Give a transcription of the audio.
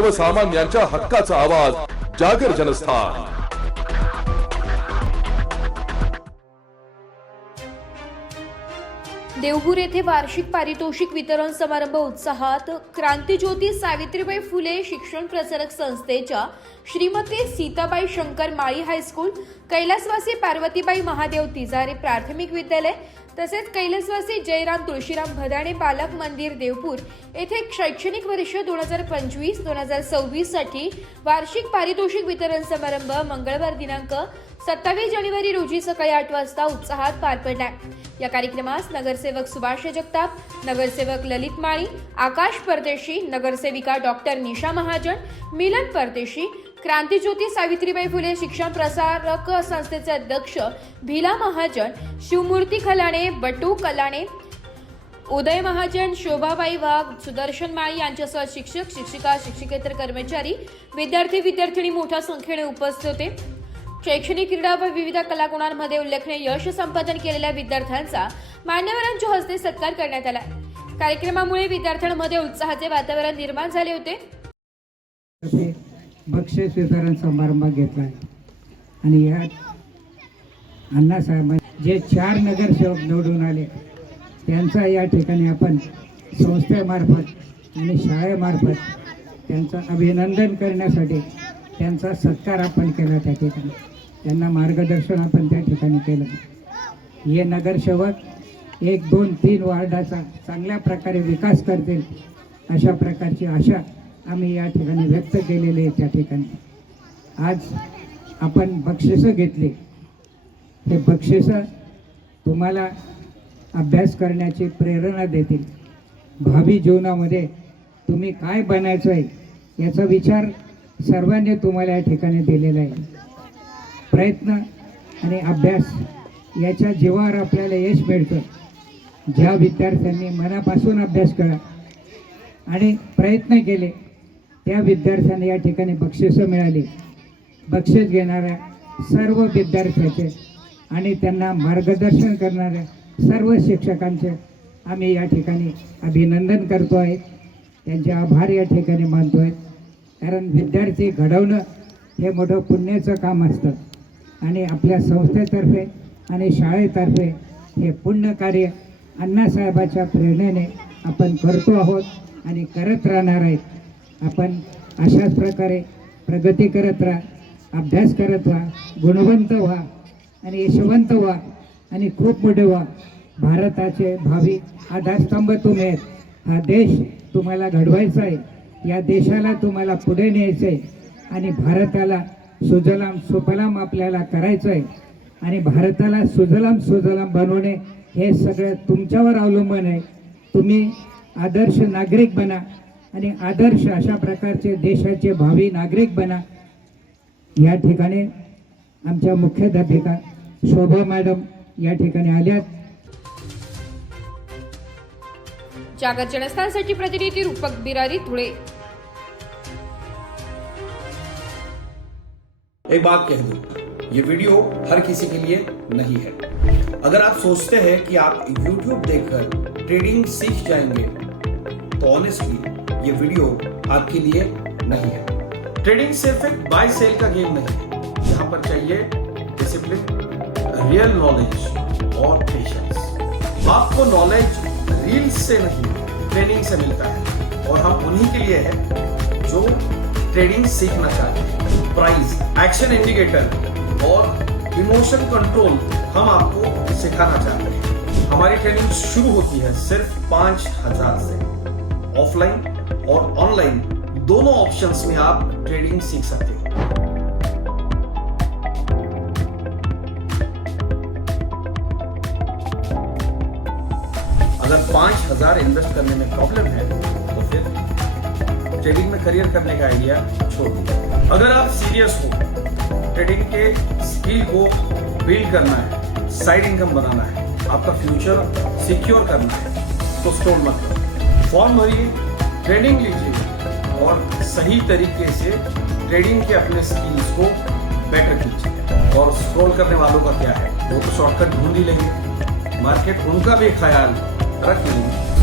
सर्वसामान्यांच्या हक्काचा आवाज जागर जनस्थान. देवपूर येथे वार्षिक पारितोषिक वितरण समारंभ उत्साहात क्रांतीज्योती सावित्रीबाई फुले शिक्षण प्रसारक संस्थेच्या श्रीमती सीताबाई शंकर माळी हायस्कूल कैलासवासी पार्वतीबाई महादेव तिजारे प्राथमिक विद्यालय तसेच कैलासवासी जयराम तुळशीराम भदाणे बालक मंदिर देवपूर येथे शैक्षणिक वर्ष दोन हजार पंचवीस दोन हजार सव्वीससाठी वार्षिक पारितोषिक वितरण समारंभ मंगळवार दिनांक सत्तावीस जानेवारी रोजी सकाळी आठ वाजता उत्साहात पार पडला. या कार्यक्रमास नगरसेवक सुभाष जगताप नगरसेवक ललित माळी आकाश परदेशी नगरसेविका डॉक्टर निशा महाजन मिलन परदेशी क्रांतीज्योती सावित्रीबाई फुले शिक्षण प्रसारक संस्थेचे अध्यक्ष भिला महाजन शिवमूर्ती खलाणे बटू कलाणे उदय महाजन शोभाबाई वाघ सुदर्शन माळी यांच्यासह शिक्षक शिक्षिका शिक्षकेतर कर्मचारी विद्यार्थी विद्यार्थिनी मोठ्या संख्येने उपस्थित होते. शैक्षणिक क्रीडा व विविध कलागुणांमध्ये उल्लेखनीय यश संपादन केलेल्या विद्यार्थ्यांचा मान्यवरांच्या हस्ते सत्कार करण्यात आला. कार्यक्रमामुळे विद्यार्थ्यांमध्ये उत्साहाचे वातावरण निर्माण झाले होते. बक्षीस वितरण समारंभ घेतला. आणि यात अण्णासाहेब जे चार नगरसेवक निवडून आले त्यांचा या ठिकाणी आपण संस्थेमार्फत आणि शाळेमार्फत त्यांचं अभिनंदन करण्यासाठी त्यांचा सत्कार आपण केला त्या ठिकाणी. त्यांना मार्गदर्शन आपण त्या ठिकाणी केलं. हे नगरसेवक एक दोन तीन वार्डाचा चांगल्या प्रकारे विकास करतील अशा प्रकारची आशा आम्ही या ठिकाणी व्यक्त केलेले आहे त्या ठिकाणी. आज आपण बक्षिसं घेतली. हे बक्षिसं तुम्हाला अभ्यास करण्याची प्रेरणा देतील. भावी जीवनामध्ये तुम्ही काय बनायचं आहे याचा विचार सर्वांनी तुम्हाला या ठिकाणी दिलेला आहे. प्रयत्न आणि अभ्यास याच्या जीवावर आपल्याला यश मिळतं. ज्या विद्यार्थ्यांनी मनापासून अभ्यास करा आणि प्रयत्न केले त्या विद्यार्थ्यांना या ठिकाणी बक्षिसं मिळाली. बक्षीस घेणाऱ्या सर्व विद्यार्थ्याचे आणि त्यांना मार्गदर्शन करणाऱ्या सर्व शिक्षकांचे आम्ही या ठिकाणी अभिनंदन करतो आहे त्यांचे आभार या ठिकाणी मानतो आहे कारण विद्यार्थी घडवणं हे मोठं पुण्याचं काम असतं. आणि आपल्या संस्थेतर्फे आणि शाळेतर्फे हे पुण्य कार्य अण्णासाहेबाच्या प्रेरणेने आपण करतो आहोत आणि करत राहणार आहेत. आपण अशाच प्रकारे प्रगती करत राहा अभ्यास करत राहा गुणवंत व्हा आणि यशवंत व्हा आणि खूप मोठे व्हा. भारताचे भावी आधारस्तंभ तुम्ही आहेत. हा देश तुम्हाला घडवायचा आहे. या देशाला तुम्हाला पुढे न्यायचं आहे. आणि भारताला सुजलाम सुफलाम आपल्याला करायचं आहे. आणि भारताला सुजलाम सुजलाम बनवणे हे सगळं तुमच्यावर अवलंबून आहे. तुम्ही आदर्श नागरिक बना. आणि आदर्श अशा प्रकारचे देशाचे भावी नागरिक बना. या ठिकाणी आमच्या मुख्याध्यापिका शोभा मॅडम या ठिकाणी आल्यात. जागर जनस्थानसाठी प्रतिनिधी रूपक बिरारी धुळे. एक बात कह दूं ये वीडियो हर किसी के लिए नहीं है। अगर आप सोचते हैं कि आप YouTube देखकर ट्रेडिंग सीख जाएंगे तो ऑनेस्टली ये वीडियो आपके लिए नहीं है। ट्रेडिंग सिर्फ़ एक बाय सेल का गेम नहीं है। यहाँ पर चाहिए डिसिप्लिन रियल नॉलेज और पेशेंस आपको नॉलेज रील्स से नहीं ट्रेनिंग से मिलता है। और हम उन्हीं के लिए हैं जो ट्रेडिंग सीखना चाहते हैं। प्राइस एक्शन इंडिकेटर और इमोशन कंट्रोल हम आपको सिखाना चाहते हैं। हमारी ट्रेनिंग शुरू होती है सिर्फ़ पाँच हज़ार से। ऑफलाइन और ऑनलाइन दोनों ऑप्शंस में आप ट्रेडिंग सीख सकते हैं। अगर पाँच हज़ार इन्वेस्ट करने में प्रॉब्लम है तो फिर ट्रेडिंग में करियर करने का आइडिया छोड़ दीजिए। अगर आप सीरियस हो, ट्रेडिंग के स्किल को बिल्ड करना है, साइड इनकम बनाना है, आपका फ्यूचर सिक्योर करना है तो स्टोर मत करो फॉर्म भरिए, ट्रेनिंग लीजिए और सही तरीके से ट्रेडिंग के अपने स्किल्स को बेटर कीजिए। और स्क्रॉल करने वालों का क्या है? वो तो शॉर्टकट ढूंढ ही लेंगे। मार्केट उनका भी ख्याल रख लेंगे